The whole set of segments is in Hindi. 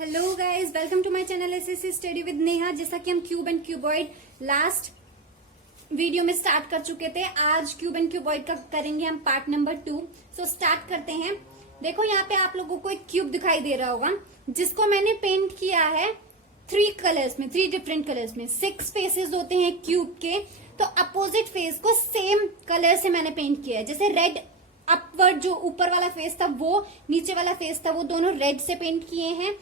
Hello guys, welcome to my channel SSC study with Neha. जैसा कि हम cube and cuboid last video में स्टार्ट कर चुके थे, आज क्यूब एंड क्यूबॉइड का करेंगे हम पार्ट नंबर 2। सो स्टार्ट करते हैं। देखो यहाँ पे आप लोगों को एक क्यूब दिखाई दे रहा होगा जिसको मैंने पेंट किया है 3 कलर्स में, 3 डिफरेंट कलर्स में। 6 फेसेस होते हैं क्यूब के, तो अपोजिट फेस को सेम कलर से मैंने पेंट किया है। जैसे रेड अपवर्ड जो ऊपर वाला फेस था वो, नीचे वाला फेस था वो, दोनों रेड से पेंट किए हैं।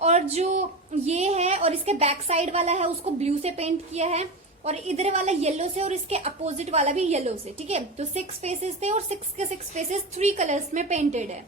और जो ये है और इसके बैक साइड वाला है उसको ब्लू से पेंट किया है, और इधर वाला येलो से और इसके अपोजिट वाला भी येलो से। ठीक है, तो 6 फेसेस थे और 6 के 6 फेसेस 3 कलर्स में पेंटेड है।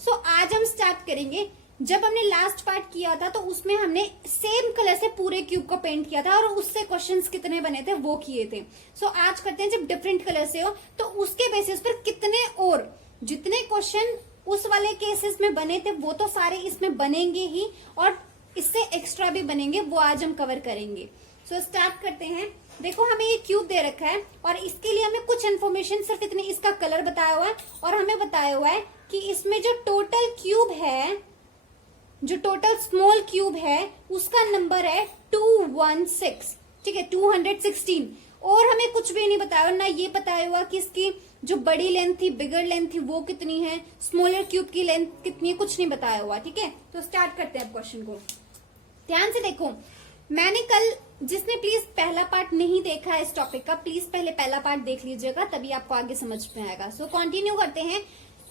सो आज हम स्टार्ट करेंगे। जब हमने लास्ट पार्ट किया था तो उसमें हमने सेम कलर से पूरे क्यूब को पेंट किया था और उससे क्वेश्चंस कितने बने थे वो किए थे। सो आज करते हैं, जब डिफरेंट कलर से हो तो उसके बेसिस पर कितने और जितने क्वेश्चन उस वाले केसेस में बने थे वो तो सारे इसमें बनेंगे ही, और इससे एक्स्ट्रा भी बनेंगे, वो आज हम कवर करेंगे। सो स्टार्ट करते हैं। देखो हमें ये क्यूब दे रखा है और इसके लिए हमें कुछ इन्फॉर्मेशन, सिर्फ इतनी, इसका कलर बताया हुआ है और हमें बताया हुआ है कि इसमें जो टोटल क्यूब है, जो टोटल स्मॉल क्यूब है उसका नंबर है 216। ठीक है, 216। और हमें कुछ भी नहीं बताया, ना ये बताया हुआ कि इसकी जो बड़ी लेंथ थी, बिगर लेंथ थी, वो कितनी है, स्मॉलर क्यूब की लेंथ कितनी है, कुछ नहीं बताया हुआ। ठीक है, तो स्टार्ट करते हैं अब क्वेश्चन को। ध्यान से देखो, मैंने कल, जिसने प्लीज पहला पार्ट नहीं देखा है इस टॉपिक का, प्लीज पहले पहला पार्ट देख लीजिएगा, तभी आपको आगे समझ में आएगा। सो कंटिन्यू करते हैं।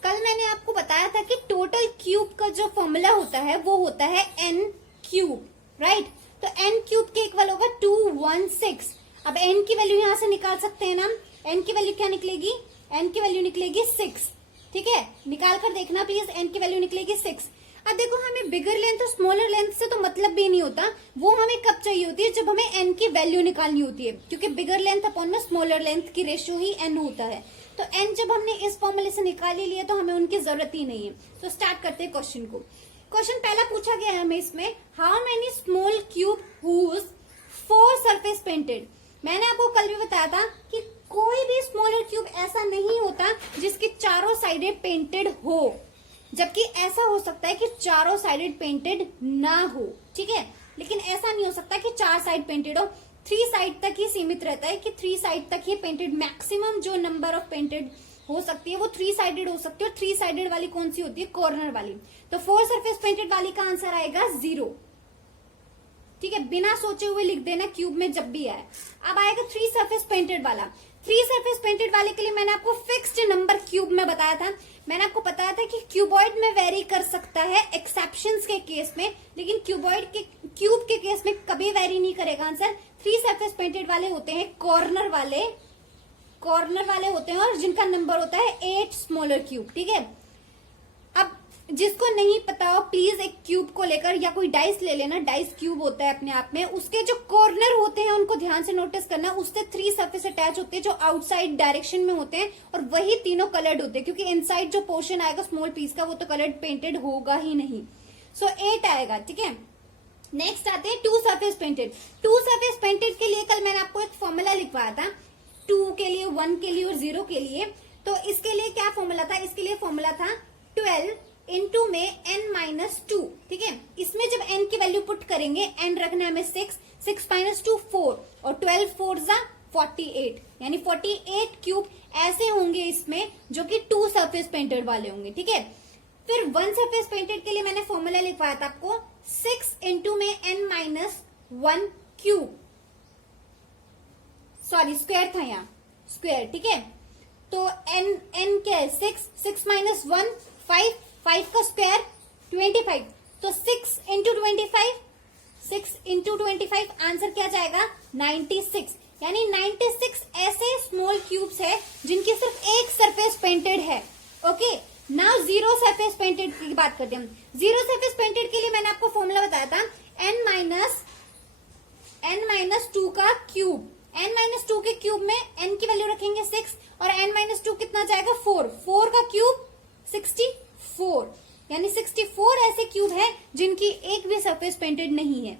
कल मैंने आपको बताया था कि टोटल क्यूब का जो फॉर्मूला होता है वो होता है n क्यूब, राइट। तो n क्यूब के इक्वल होगा 216। अब n की वैल्यू यहां से निकाल सकते हैं ना। n की वैल्यू क्या निकलेगी? n की वैल्यू निकलेगी 6। ठीक है, निकाल कर देखना प्लीज, n की वैल्यू निकलेगी 6। अब देखो, हमें बिगर लेंथ और स्मॉलर लेंथ से तो मतलब भी नहीं होता, वो हमें कब चाहिए होती है? जब हमें n की वैल्यू निकालनी होती है, क्योंकि बिगर लेंथ अपॉन में स्मॉलर लेंथ की रेशियो ही n होता है। तो n जब हमने इस फॉर्मूले से निकाल ही लिया तो हमें उनकी जरूरत ही नहीं है। तो स्टार्ट करते हैं क्वेश्चन को। क्वेश्चन पहला पूछा गया है हमें इसमें, how many small cube whose 4 surface painted. मैंने आपको कल भी बताया था कि कोई भी स्मॉलर क्यूब ऐसा नहीं होता जिसकी चारों साइडेड पेंटेड हो, जबकि ऐसा हो सकता है कि चारों साइडेड पेंटेड ना हो। ठीक है, लेकिन ऐसा नहीं हो सकता कि 4 साइड पेंटेड हो। 3 साइड तक ही सीमित रहता है कि 3 साइड तक ही पेंटेड, मैक्सिमम जो नंबर ऑफ पेंटेड हो सकती है वो 3 साइडेड हो सकती है। और 3 साइडेड वाली कौन सी होती है? कॉर्नर वाली। तो 4 सरफेस पेंटेड वाली का आंसर आएगा 0। ठीक है, बिना सोचे हुए लिख देना क्यूब में जब भी आए। अब आएगा 3 सरफेस पेंटेड वाला। 3 सरफेस पेंटेड वाले के लिए मैंने आपको फिक्स्ड नंबर क्यूब में बताया था। मैंने आपको बताया था कि क्यूबॉइड में वेरी कर सकता है एक्सेप्शंस के केस में, लेकिन क्यूब के केस में कभी वेरी नहीं करेगा आंसर। 3 सरफेस पेंटेड वाले होते हैं कॉर्नर वाले होते हैं, और जिनका नंबर होता है 8 स्मॉलर क्यूब। ठीक है, अब जिसको नहीं पता हो प्लीज एक क्यूब को लेकर या कोई डाइस ले लेना, डाइस क्यूब होता है अपने आप में, उसके जो कॉर्नर होते हैं उनको ध्यान से नोटिस करना। उससे 3 सरफेस अटैच होते हैं जो आउटसाइड डायरेक्शन में होते हैं, और वही तीनों कलर्ड होते हैं, क्योंकि इनसाइड जो पोर्शन आएगा स्मॉल पीस का वो तो कलर्ड पेंटेड होगा ही नहीं। सो 8 आएगा। ठीक है, नेक्स्ट आते हैं 2 सरफेस पेंटेड। 2 सरफेस पेंटेड के लिए कल मैंने आपको एक फॉर्मूला लिखवाया था, 2 के लिए, 1 के लिए और 0 के लिए। तो इसके लिए क्या फॉर्मूला था? इसके लिए फॉर्मूला था 12 इंटू में n-2। ठीक है, इसमें जब n की वैल्यू पुट करेंगे, n रखना है हमें 6, 6 - 2 4, और 12 4 जा 48, यानी 48 क्यूब ऐसे होंगे इसमें जो कि 2 सरफेस पेंटेड वाले होंगे। ठीक है, फिर 1 सरफेस पेंटेड के लिए मैंने फॉर्मूला लिखवाया था आपको 6 इंटू में n-1 क्यूब, सॉरी स्क्वायर था यहाँ, स्क्वायर। ठीक है, तो n क्या है? 6 - 1 5, 5 का स्क्वायर 25, तो 6 इंटू 25, 6 इंटू 25 आंसर क्या जाएगा? 96। यानी 96 ऐसे स्मॉल क्यूब्स है जिनकी सिर्फ एक सरफेस पेंटेड है। ओके, नाउ 0 सरफेस पेंटेड की बात करते हैं हम। 0 सरफेस पेंटेड के लिए मैंने आपको फॉर्मूला बताया था n-2 का क्यूब। n-2 के क्यूब में n की वैल्यू रखेंगे 6, और n-2 कितना जाएगा? 4। 4 का क्यूब 64, यानी 64 ऐसे क्यूब है जिनकी एक भी सरफेस पेंटेड नहीं है।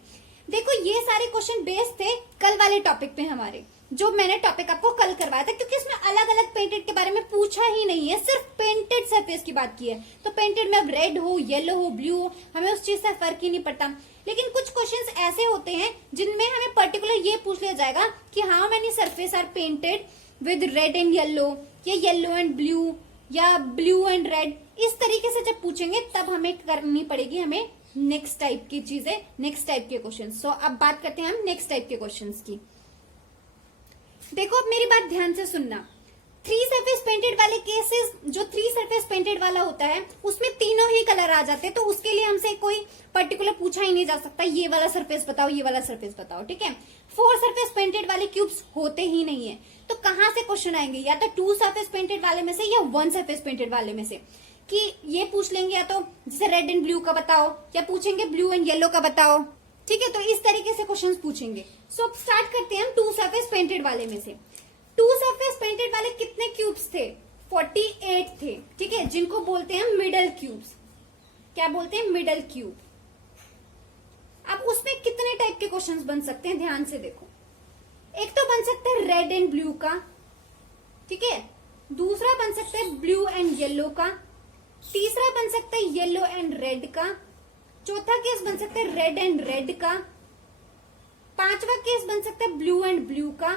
देखो, ये सारे क्वेश्चन बेस्ड थे कल वाले टॉपिक पे हमारे। जो मैंने टॉपिक आपको कल करवाया था, क्योंकि इसमें अलग अलग पेंटेड के बारे में पूछा ही नहीं है, सिर्फ पेंटेड सरफेस की बात की है। तो पेंटेड में अब रेड हो, येलो हो, ब्लू हो, हमें उस चीज से फर्क ही नहीं पड़ता। लेकिन कुछ क्वेश्चंस ऐसे होते हैं जिनमें हमें पर्टिकुलर ये पूछ लिया जाएगा कि how many surface are painted with red and yellow, या येलो एंड ब्लू, या ब्लू एंड रेड। इस तरीके से जब पूछेंगे तब हमें करनी पड़ेगी हमें नेक्स्ट टाइप की चीजें, नेक्स्ट टाइप के क्वेश्चन। सो अब बात करते हैं हम नेक्स्ट टाइप के क्वेश्चन की। देखो अब मेरी बात ध्यान से सुनना। 3 सरफेस पेंटेड वाले केसेस, जो 3 सरफेस पेंटेड वाला होता है उसमें तीनों ही कलर आ जाते हैं, तो उसके लिए हमसे कोई पर्टिकुलर पूछा ही नहीं जा सकता ये वाला सरफेस बताओ, ये वाला सरफेस बताओ, ठीक है। 4 सरफेस पेंटेड वाले क्यूब्स होते ही नहीं है, तो कहां से क्वेश्चन आएंगे, या तो 2 सरफेस पेंटेड वाले में से या 1 सरफेस पेंटेड वाले में से, कि ये पूछ लेंगे या तो जैसे रेड एंड ब्लू का बताओ, या पूछेंगे ब्लू एंड येलो का बताओ, ठीक है। तो इस तरीके से क्वेश्चंस पूछेंगे। सो अब स्टार्ट करते हैं हम 2 सरफेस पेंटेड वाले में से। 2 सरफेस पेंटेड वाले कितने क्यूब्स थे? 48 थे, ठीक है, जिनको बोलते हैं मिडल क्यूब्स। क्या बोलते हैं? Middle cube. अब उसमें कितने टाइप के क्वेश्चंस बन सकते हैं, ध्यान से देखो। एक तो बन सकता है रेड एंड ब्लू का, ठीक है। दूसरा बन सकता है ब्लू एंड येलो का। तीसरा बन सकता है येलो एंड रेड का। चौथा केस बन सकता है रेड एंड रेड का। पांचवा केस बन सकता है ब्लू एंड ब्लू का।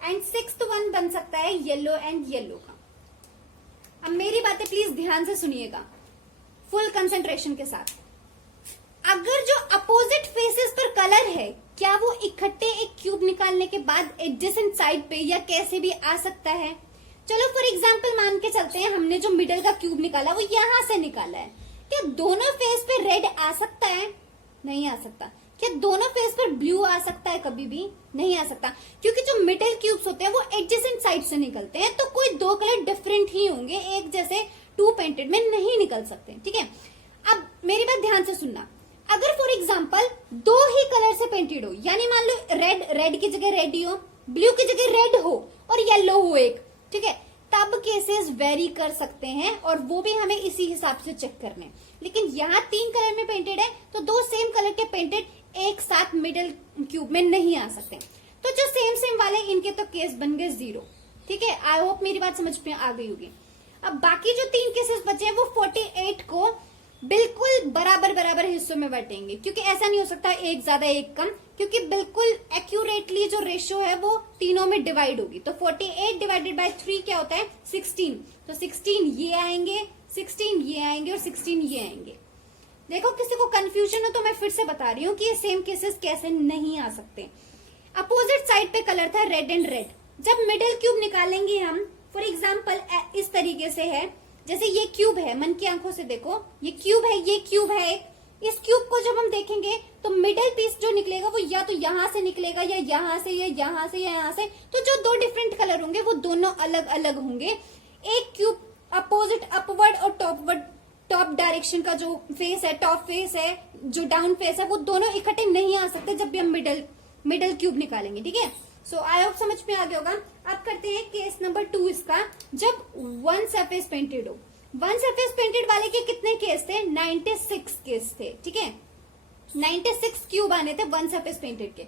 एंड 6th वन बन सकता है येलो एंड येलो का। अब मेरी बातें प्लीज ध्यान से सुनिएगा, फुल कंसंट्रेशन के साथ। अगर जो अपोजिट फेसेस पर कलर है, क्या वो इकट्ठे एक क्यूब निकालने के बाद एडजेसेंट साइड पे या कैसे भी आ सकता है? चलो फॉर एग्जाम्पल मान के चलते हैं हमने जो मिडल का क्यूब निकाला वो यहां से निकाला है। क्या दोनों फेस पे रेड आ सकता है? नहीं आ सकता। क्या दोनों फेस पर ब्लू आ सकता है? कभी भी नहीं आ सकता, क्योंकि जो मिडल क्यूब्स होते हैं वो एडजेसेंट साइड से निकलते हैं, तो कोई 2 कलर डिफरेंट ही होंगे, एक जैसे 2 पेंटेड में नहीं निकल सकते, ठीक है। अब मेरी बात ध्यान से सुनना। अगर फॉर एग्जाम्पल 2 ही कलर से पेंटेड हो, यानी मान लो रेड की जगह रेड ही हो, ब्लू की जगह रेड हो और येलो हो एक, ठीक है, तब केसेस वेरी कर सकते हैं और वो भी हमें इसी हिसाब से चेक करने। लेकिन यहाँ 3 कलर में पेंटेड है, तो 2 सेम कलर के पेंटेड एक साथ मिडिल क्यूब में नहीं आ सकते। तो जो सेम वाले इनके तो केस बन गए 0, ठीक है। आई होप मेरी बात समझ में आ गई होगी। अब बाकी जो 3 केसेस बचे हैं वो 48 को बिल्कुल बराबर हिस्सों में बांटेंगे, क्योंकि ऐसा नहीं हो सकता एक ज्यादा एक कम, क्योंकि बिल्कुल एक्यूरेटली जो रेशियो है वो तीनों में डिवाइड होगी। तो 48 डिवाइडेड बाय 3 क्या होता है? 16। तो 16 ये आएंगे, 16 ये आएंगे और 16 ये आएंगे। देखो किसी को कंफ्यूजन हो तो मैं फिर से बता रही हूँ कि ये सेम केसेस कैसे नहीं आ सकते। अपोजिट साइड पे कलर था रेड एंड रेड। जब मिडिल क्यूब निकालेंगे हम, फॉर एग्जाम्पल इस तरीके से है, जैसे ये क्यूब है, मन की आंखों से देखो, ये क्यूब है, ये क्यूब है। इस क्यूब को जब हम देखेंगे तो मिडिल पीस जो निकलेगा वो या तो यहां से निकलेगा या यहां से या यहां से या यहां से। तो जो 2 डिफरेंट कलर होंगे वो दोनों अलग अलग होंगे। एक क्यूब अपोजिट अपवर्ड और टॉप डायरेक्शन का जो फेस है, टॉप फेस है, जो डाउन फेस है, वो दोनों इकट्ठे नहीं आ सकते जब भी हम मिडिल क्यूब निकालेंगे, ठीक है। सो आई होप समझ में आ गया होगा। अब करते हैं केस नंबर 2 इसका, जब 1 सरफेस पेंटेड हो। 1 सरफेस पेंटेड वाले के कितने केस थे? 96 केस थे, ठीक है। 96 क्यूब आने थे 1 सरफेस पेंटेड के।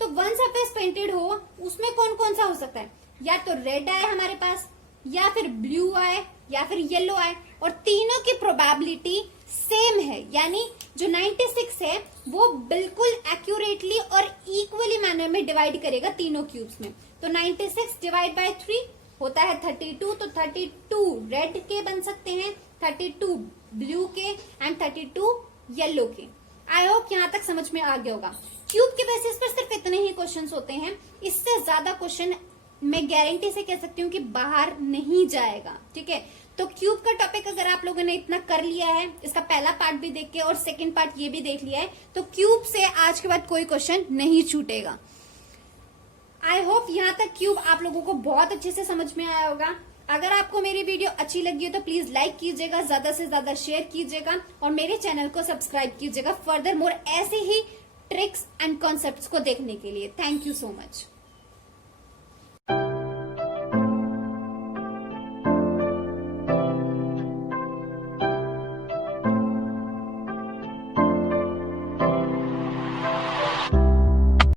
तो 1 सरफेस पेंटेड हो, उसमें कौन कौन सा हो सकता है? या तो रेड आए हमारे पास, या फिर ब्लू आए, या फिर येलो आए, और तीनों की प्रोबेबिलिटी सेम है, यानी जो 96 है वो बिल्कुल एक्यूरेटली और इक्वली मैनर में डिवाइड करेगा तीनों क्यूब्स में। तो 96 डिवाइड बाय 3 होता है 32। तो 32 रेड के बन सकते हैं, 32 ब्लू के एंड 32 येलो के। आई होप यहाँ तक समझ में आ गया होगा। क्यूब के बेसिस पर सिर्फ इतने ही क्वेश्चंस होते हैं, इससे ज्यादा क्वेश्चन मैं गारंटी से कह सकती हूँ कि बाहर नहीं जाएगा, ठीक है। तो क्यूब का टॉपिक अगर आप लोगों ने इतना कर लिया है, इसका पहला पार्ट भी देख के और सेकंड पार्ट ये भी देख लिया है, तो क्यूब से आज के बाद कोई क्वेश्चन नहीं छूटेगा। आई होप यहाँ तक क्यूब आप लोगों को बहुत अच्छे से समझ में आया होगा। अगर आपको मेरी वीडियो अच्छी लगी हो तो प्लीज लाइक कीजिएगा, ज्यादा से ज्यादा शेयर कीजिएगा और मेरे चैनल को सब्सक्राइब कीजिएगा फर्दर मोर ऐसे ही ट्रिक्स एंड कॉन्सेप्ट्स को देखने के लिए। Thank you so much.